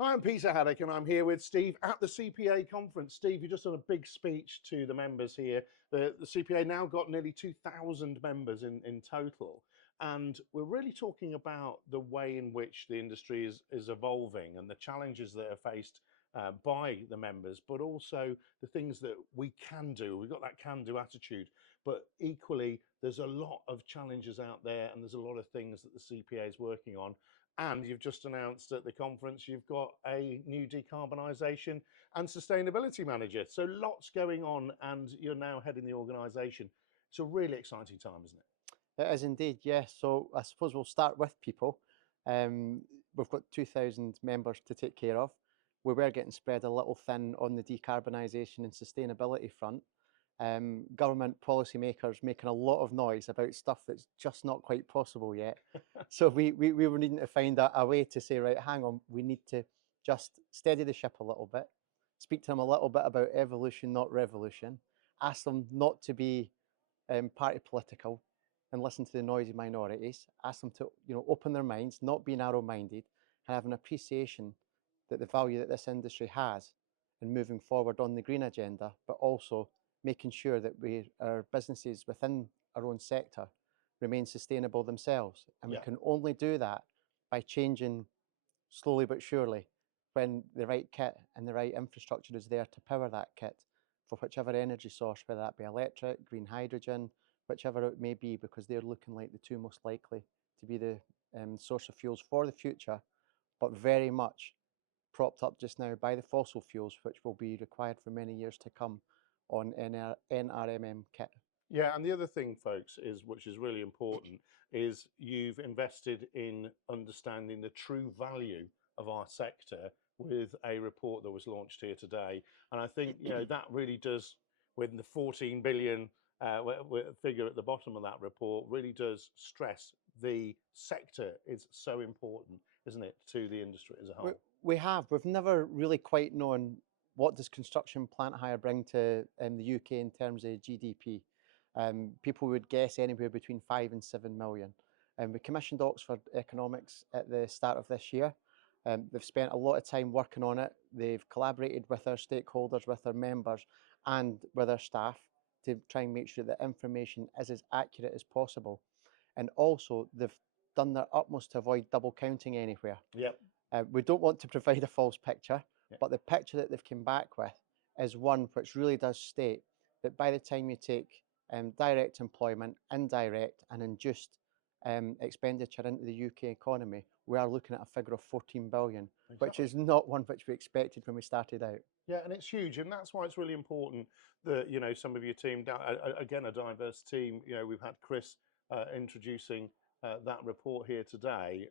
Hi, I'm Peter Haddock, and I'm here with Steve at the CPA conference. Steve, you just done a big speech to the members here. The CPA now got nearly 2,000 members in total, and we're really talking about the way in which the industry is evolving and the challenges that are faced by the members, but also the things that we can do. We've got that can-do attitude, but equally, there's a lot of challenges out there, and there's a lot of things that the CPA is working on. And you've just announced at the conference you've got a new decarbonisation and sustainability manager. So lots going on, and you're now heading the organisation. It's a really exciting time, isn't it? It is indeed, yes. So I suppose we'll start with people. We've got 2,000 members to take care of. We were getting spread a little thin on the decarbonisation and sustainability front. Government policymakers making a lot of noise about stuff that's just not quite possible yet. So we were needing to find a way to say, right, hang on, we need to just steady the ship a little bit, speak to them a little bit about evolution, not revolution, ask them not to be party political and listen to the noisy minorities, ask them to open their minds, not be narrow-minded, and have an appreciation that the value that this industry has in moving forward on the green agenda, but also making sure that our businesses within our own sector remain sustainable themselves. And we Yeah. can only do that by changing slowly but surely when the right kit and the right infrastructure is there to power that kit for whichever energy source, whether that be electric, green hydrogen, whichever it may be, because they're looking like the two most likely to be the source of fuels for the future, but very much propped up just now by the fossil fuels, which will be required for many years to come on NRMM kit. Yeah, and the other thing, folks, is which is really important, is you've invested in understanding the true value of our sector with a report that was launched here today. And I think that really does, with the 14 billion figure at the bottom of that report, really does stress the sector is so important, isn't it, to the industry as a whole? We've never really quite known what does construction plant hire bring to the UK in terms of GDP. People would guess anywhere between 5 and 7 million. We commissioned Oxford Economics at the start of this year. They've spent a lot of time working on it. They've collaborated with our stakeholders, with our members, and with our staff to try and make sure that information is as accurate as possible. And also, they've done their utmost to avoid double counting anywhere. Yep. We don't want to provide a false picture, Yep. but the picture that they've come back with is one which really does state that by the time you take direct employment, indirect and induced expenditure into the UK economy, we are looking at a figure of 14 billion, which is not one which we expected when we started out. Yeah, and it's huge, and that's why it's really important that some of your team, again, a diverse team. We've had Chris introducing that report here today.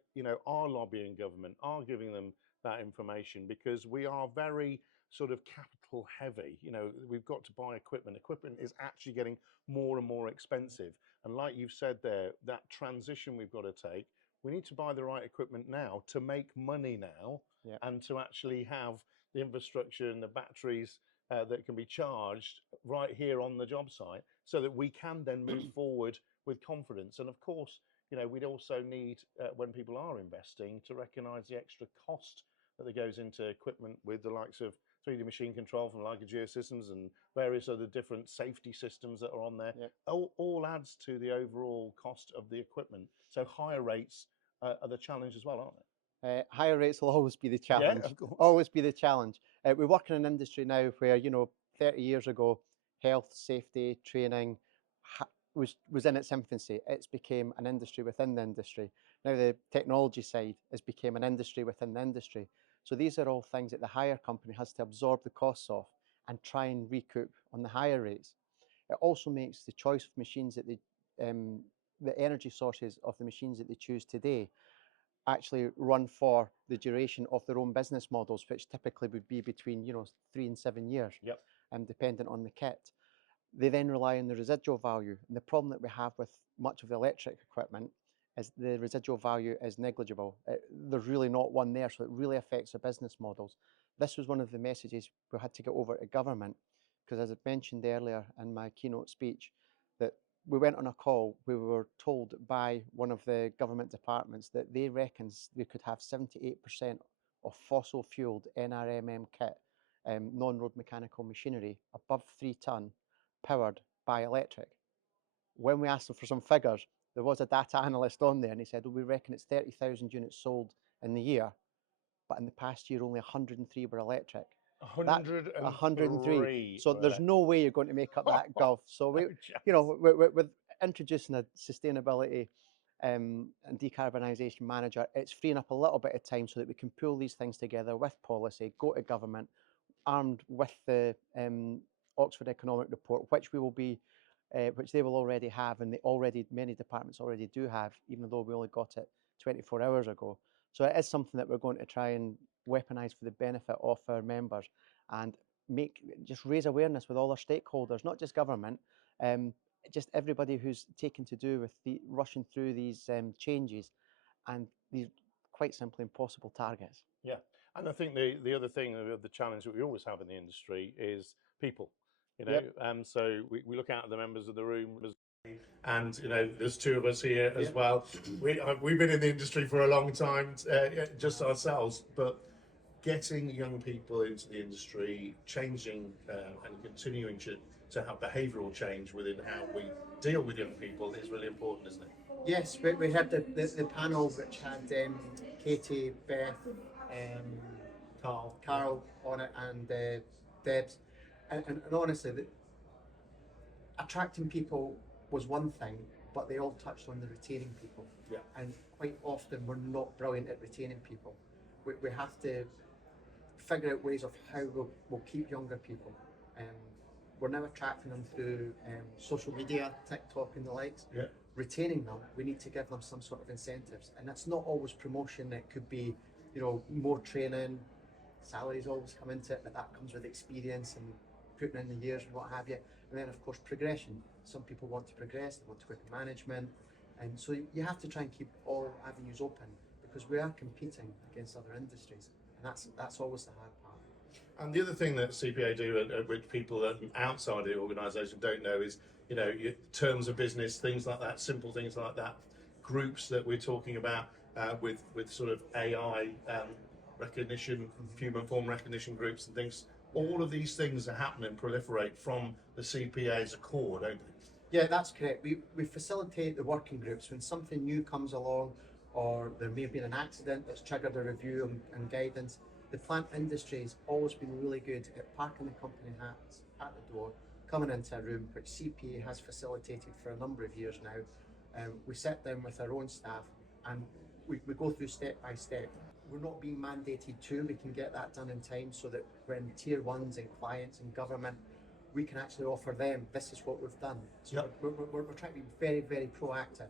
Are lobbying government, are giving them that information because we are very sort of capital heavy. We've got to buy equipment. Equipment is actually getting more and more expensive, and like you've said there, that transition we've got to take. We need to buy the right equipment now to make money now, Yeah. and to actually have the infrastructure and the batteries that can be charged right here on the job site so that we can then move forward with confidence. And of course, we'd also need, when people are investing, to recognise the extra cost that goes into equipment with the likes of 3D machine control from Leica Geosystems and various other different safety systems that are on there. Yep. All adds to the overall cost of the equipment. So higher rates are the challenge as well, aren't they? Higher rates will always be the Yeah, challenge. of course. Always be the challenge. We work in an industry now where 30 years ago, health, safety, training was in its infancy. It's became an industry within the industry. Now the technology side has become an industry within the industry. So these are all things that the hire company has to absorb the costs of and try and recoup on the higher rates. It also makes the choice of machines that the energy sources of the machines that they choose today actually run for the duration of their own business models, which typically would be between 3 and 7 years, Yep. and dependent on the kit. They then rely on the residual value, and the problem that we have with much of the electric equipment is the residual value is negligible. There's really not one there, so it really affects our business models. This was one of the messages we had to get over to government, because as I mentioned earlier in my keynote speech, that we went on a call, we were told by one of the government departments that they reckons we could have 78% of fossil-fueled NRMM kit, non-road mechanical machinery above 3 tonne, powered by electric. When we asked them for some figures, there was a data analyst on there and he said, well, we reckon it's 30,000 units sold in the year, but in the past year only 103 were electric. That 103. So there's no way you're going to make up that gulf. So we, you know, with introducing a sustainability and decarbonisation manager, it's freeing up a little bit of time so that we can pull these things together with policy, go to government, armed with the Oxford Economic Report, which we will be, which they will already have, and many departments already do have, even though we only got it 24 hours ago. So it is something that we're going to try and weaponise for the benefit of our members and just raise awareness with all our stakeholders, not just government, just everybody who's taken to do with rushing through these changes and these quite simply impossible targets. Yeah, and I think the other thing, the challenge that we always have in the industry is people. You know, so we look out at the members of the room, and you know, there's two of us here as well. We've been in the industry for a long time, just ourselves, but getting young people into the industry, changing and continuing to have behavioural change within how we deal with young people is really important, isn't it? Yes, we had the panel which had Katie, Beth, Carl on it, and Debs, and honestly, attracting people was one thing, but they all touched on the retaining people. Yeah. And quite often we're not brilliant at retaining people. We have to figure out ways of how we'll keep younger people. We're now attracting them through social media, TikTok and the likes. Yeah. Retaining them, we need to give them some sort of incentives, and that's not always promotion. It could be, you know, more training. Salaries always come into it, but that comes with experience and putting in the years and what have you. And then of course progression. Some people want to progress, they want to go to management, and so you have to try and keep all avenues open, because we are competing against other industries, and that's always the hard part. And the other thing that CPA do, which people outside the organisation don't know, is, you know, terms of business, things like that, simple things like that, groups that we're talking about with sort of AI recognition, human form recognition groups and things. All of these things are happening, proliferate from the CPA's accord, don't they? Yeah, that's correct. We facilitate the working groups when something new comes along, or there may have been an accident that's triggered a review and guidance. The plant industry has always been really good at parking the company hats at the door, coming into a room, which CPA has facilitated for a number of years now. We sit down with our own staff and we go through step by step. We're not being mandated to, we can get that done in time, so that when tier ones and clients and government, we can actually offer them, this is what we've done. So we're trying to be very, very proactive.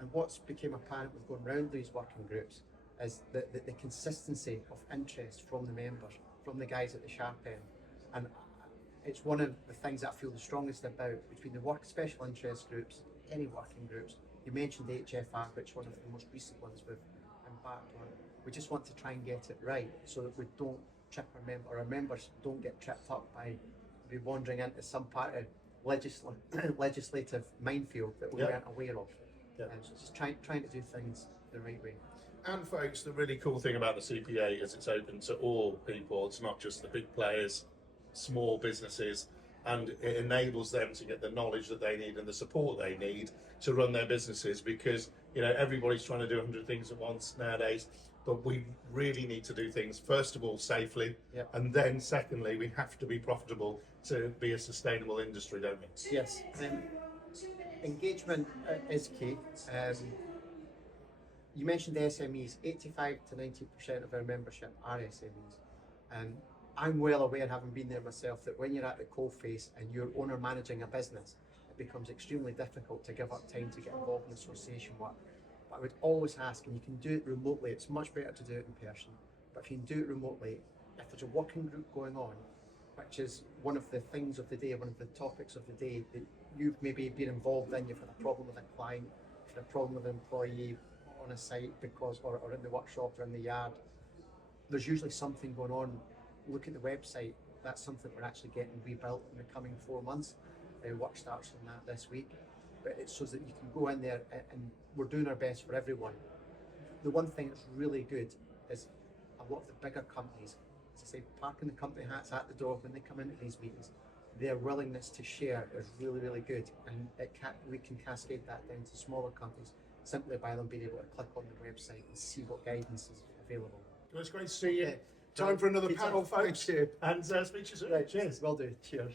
And what's became apparent with going around these working groups is the consistency of interest from the members, from the guys at the sharp end. And it's one of the things that I feel the strongest about between the special interest groups, any working groups. You mentioned the HFR, which one of the most recent ones we've embarked on. We just want to try and get it right so that we don't trip our members don't get tripped up by wandering into some part of legislative minefield that we weren't aware of. So just trying to do things the right way. And folks, the really cool thing about the CPA is it's open to all people. It's not just the big players, small businesses, and it enables them to get the knowledge that they need and the support they need to run their businesses, because, you know, everybody's trying to do 100 things at once nowadays. But we really need to do things, first of all, safely, and then secondly, we have to be profitable to be a sustainable industry, don't we? Yes. Engagement is key. You mentioned SMEs. 85 to 90% of our membership are SMEs. And I'm well aware, having been there myself, that when you're at the coalface and you're owner managing a business, it becomes extremely difficult to give up time to get involved in association work. But I would always ask, and you can do it remotely, it's much better to do it in person, but if you can do it remotely, if there's a working group going on, which is one of the things of the day, one of the topics of the day that you've maybe been involved in, you've had a problem with a client, you've had a problem with an employee on a site or in the workshop or in the yard, there's usually something going on. Look at the website, that's something we're actually getting rebuilt in the coming 4 months. Work starts on that this week, but it's so that you can go in there and we're doing our best for everyone. The one thing that's really good is a lot of the bigger companies, as I say, parking the company hats at the door when they come into these meetings, their willingness to share is really, really good, and we can cascade that down to smaller companies simply by them being able to click on the website and see what guidance is available. Well, it's great to see you. Okay. Time for another Peter, panel, thank folks. you. And speak to you soon. Right, Cheers. will do. Cheers.